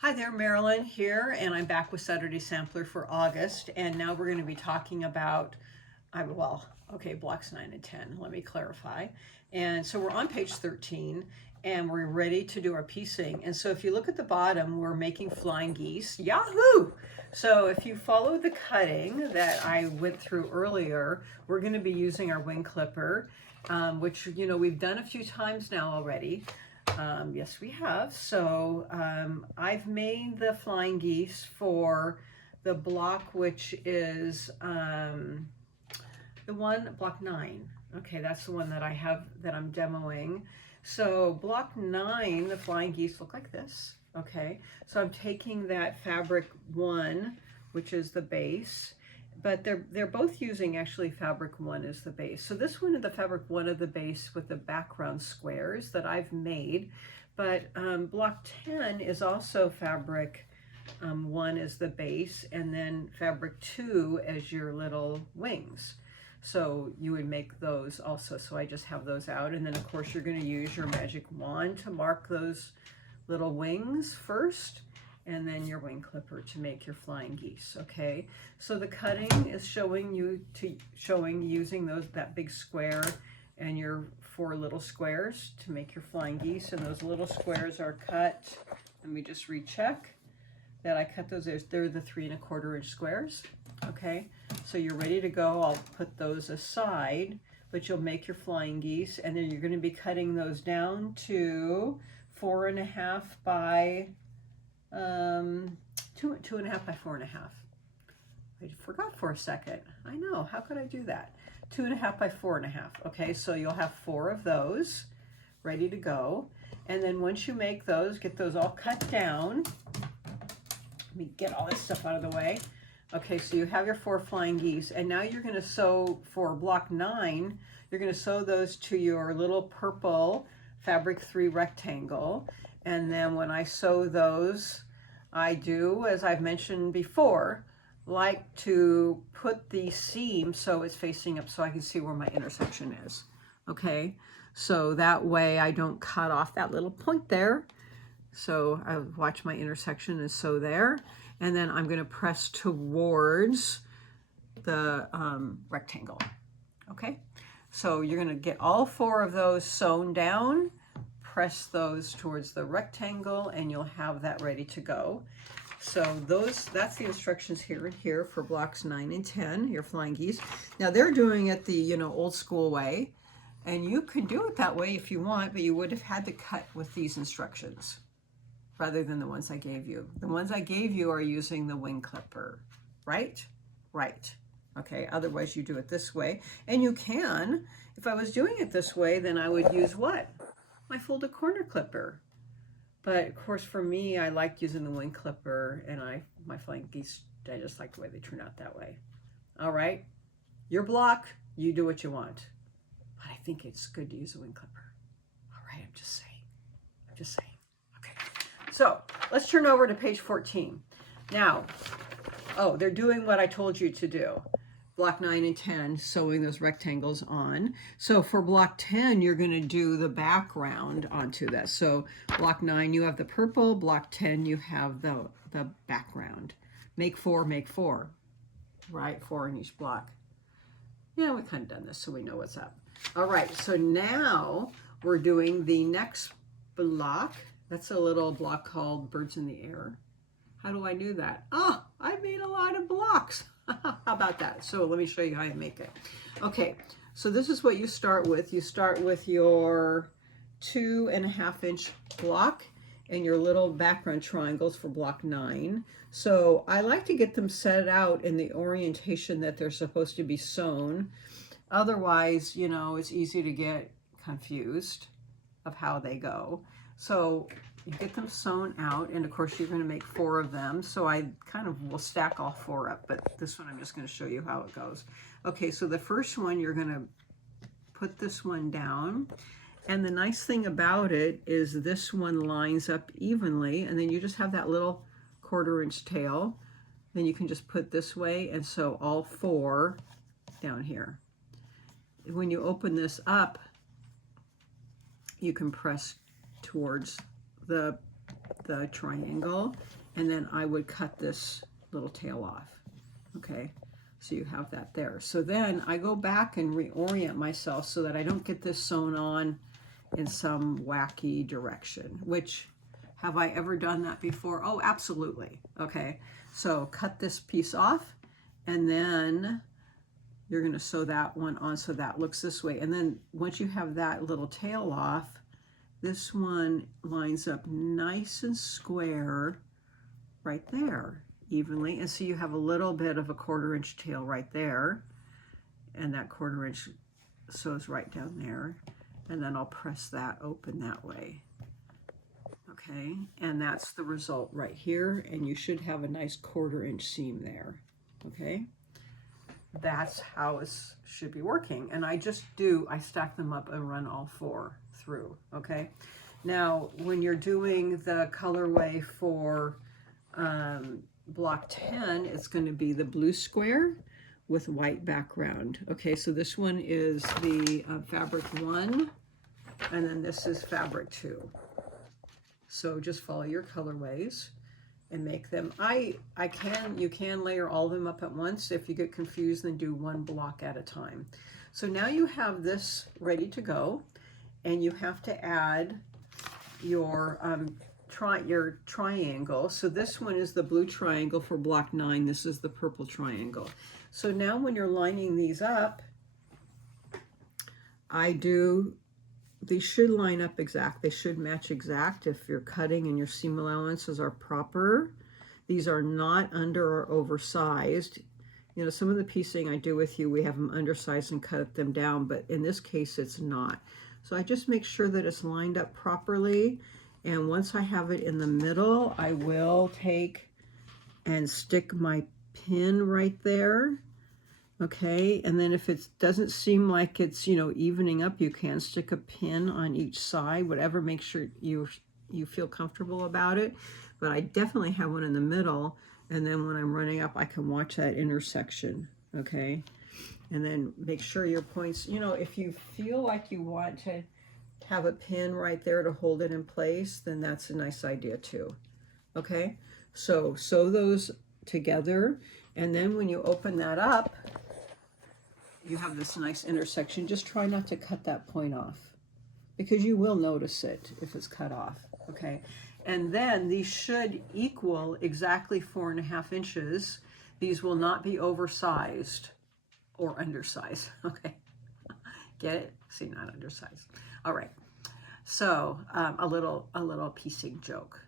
Hi there, Marilyn here, and I'm back with Saturday Sampler for August, and now we're going to be talking about, blocks 9 and 10, let me clarify. And so we're on page 13, and we're ready to do our piecing. And so if you look at the bottom, we're making flying geese. Yahoo! So if you follow the cutting that I went through earlier, we're going to be using our wing clipper, which, we've done a few times now already. Yes, we have. So I've made the flying geese for the block, which is block 9. Okay, that's the one that I have that I'm demoing. So block 9, the flying geese look like this. Okay, so I'm taking that fabric 1, which is the base, but they're both using actually fabric 1 as the base. So this one is the fabric 1 of the base with the background squares that I've made, but block 10 is also fabric 1 as the base, and then fabric 2 as your little wings. So you would make those also. So I just have those out, and then of course you're going to use your magic wand to mark those little wings first, and then your wing clipper to make your flying geese. Okay, so the cutting is showing using that big square and your 4 little squares to make your flying geese, and those little squares are cut. Let me just recheck that I cut those. They're the 3 1/4 inch squares. Okay, so you're ready to go. I'll put those aside, but you'll make your flying geese, and then you're going to be cutting those down to 4.5 by 2.5 by 4.5. I forgot for a second. I know, how could I do that? 2.5 by 4.5. Okay, so you'll have 4 of those ready to go. And then once you make those, get those all cut down. Let me get all this stuff out of the way. Okay, so you have your 4 flying geese, and now you're going to sew for block 9. You're going to sew those to your little purple fabric 3 rectangle, and then when I sew those, I do, as I've mentioned before, like to put the seam so it's facing up so I can see where my intersection is. Okay, so that way I don't cut off that little point there. So I watch my intersection and sew there, and then I'm going to press towards the rectangle. Okay, so you're going to get all 4 of those sewn down, press those towards the rectangle, and you'll have that ready to go. So that's the instructions here and here for blocks 9 and 10, your flying geese. Now they're doing it the old school way, and you could do it that way if you want, but you would have had to cut with these instructions rather than the ones I gave you. The ones I gave you are using the wing clipper, right? Right. Okay, otherwise you do it this way. And you can, if I was doing it this way, then I would use what? My folded corner clipper. But of course for me, I like using the wing clipper, and my flying geese, I just like the way they turn out that way. All right, your block, you do what you want. But I think it's good to use a wing clipper. All right, I'm just saying. Okay, so let's turn over to page 14. Now, they're doing what I told you to do. Block 9 and 10, sewing those rectangles on. So for block 10, you're going to do the background onto that. So block 9, you have the purple. Block 10, you have the background. Make 4, right? 4 in each block. Yeah, we've kind of done this, so we know what's up. All right, so now we're doing the next block. That's a little block called Birds in the Air. How do I do that? Oh, I made a lot of blocks. How about that? So let me show you how you make it. Okay, so this is what you start with. You start with your 2.5 inch block and your little background triangles for block 9. So I like to get them set out in the orientation that they're supposed to be sewn. Otherwise, it's easy to get confused of how they go. So you get them sewn out, and of course you're going to make 4 of them. So I kind of will stack all 4 up, but this one I'm just going to show you how it goes. Okay, so the first one, you're going to put this one down, and the nice thing about it is this one lines up evenly, and then you just have that little 1/4 inch tail. Then you can just put this way and sew all 4 down here. When you open this up, you can press towards the the triangle, and then I would cut this little tail off. Okay, so you have that there. So then I go back and reorient myself so that I don't get this sewn on in some wacky direction, which, have I ever done that before? Oh, absolutely. Okay, so cut this piece off, and then you're going to sew that one on so that looks this way. And then once you have that little tail off, this one lines up nice and square right there, evenly. And so you have a little bit of a 1/4 inch tail right there, and that 1/4 inch sews right down there. And then I'll press that open that way. Okay, and that's the result right here, and you should have a nice 1/4 inch seam there. Okay, that's how it should be working. And I stack them up and run all 4 through. Okay, now when you're doing the colorway for block 10, it's going to be the blue square with white background. Okay, so this one is the fabric 1, and then this is fabric 2. So just follow your colorways and make them. You can layer all of them up at once. If you get confused, then do 1 block at a time. So now you have this ready to go, and you have to add your triangle. So this one is the blue triangle for block 9. This is the purple triangle. So now when you're lining these up, these should line up exact. They should match exact if your cutting and your seam allowances are proper. These are not under or oversized. You know, some of the piecing I do with you, we have them undersized and cut them down, but in this case it's not. So I just make sure that it's lined up properly, and once I have it in the middle, I will take and stick my pin right there. Okay, and then if it doesn't seem like it's, evening up, you can stick a pin on each side, whatever makes sure you feel comfortable about it. But I definitely have one in the middle, and then when I'm running up, I can watch that intersection. Okay, and then make sure your points, if you feel like you want to have a pin right there to hold it in place, then that's a nice idea too. Okay, so sew those together, and then when you open that up, you have this nice intersection. Just try not to cut that point off, because you will notice it if it's cut off. Okay, and then these should equal exactly 4.5 inches. These will not be oversized or undersized. Okay, get it? See, not undersized. All right, so a little piecing joke.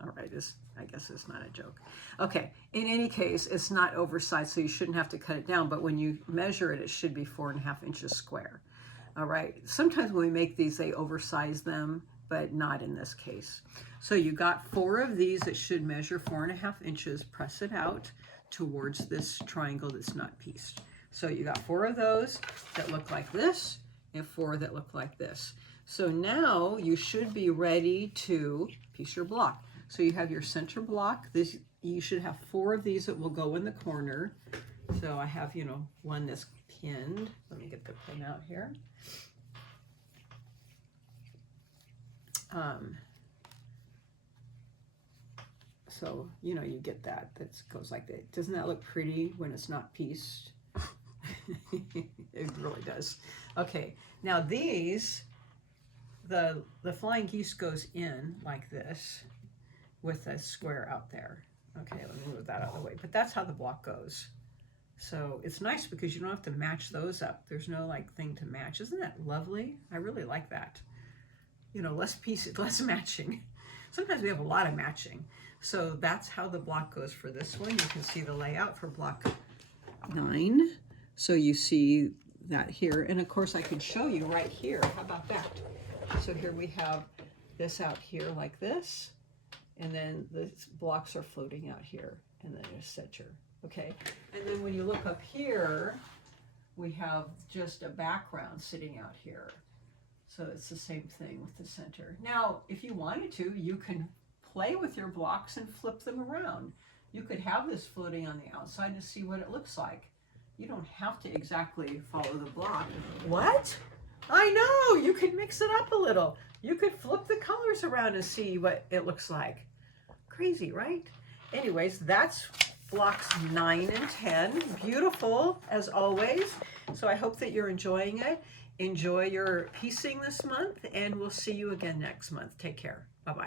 All right, I guess it's not a joke. Okay, in any case, it's not oversized, so you shouldn't have to cut it down, but when you measure it, it should be 4.5 inches square. All right, sometimes when we make these, they oversize them, but not in this case. So you got 4 of these that should measure 4.5 inches. Press it out towards this triangle that's not pieced. So you got 4 of those that look like this, and 4 that look like this. So now you should be ready to piece your block. So you have your center block. You should have 4 of these that will go in the corner. So I have, one that's pinned. Let me get the pin out here. So, you get that. That goes like that. Doesn't that look pretty when it's not pieced? It really does. Okay, now these, the flying geese goes in like this with a square out there. Okay, let me move that out of the way. But that's how the block goes. So it's nice because you don't have to match those up. There's no thing to match. Isn't that lovely? I really like that. Less pieces, less matching. Sometimes we have a lot of matching. So that's how the block goes for this one. You can see the layout for block 9. So you see that here. And of course I could show you right here. How about that? So here we have this out here like this. And then the blocks are floating out here. And then a center. Okay. And then when you look up here, we have just a background sitting out here. So it's the same thing with the center. Now, if you wanted to, you can play with your blocks and flip them around. You could have this floating on the outside to see what it looks like. You don't have to exactly follow the block. What? I know, you can mix it up a little. You could flip the colors around and see what it looks like. Crazy, right? Anyways, that's blocks 9 and 10. Beautiful, as always. So I hope that you're enjoying it. Enjoy your piecing this month, and we'll see you again next month. Take care. Bye-bye.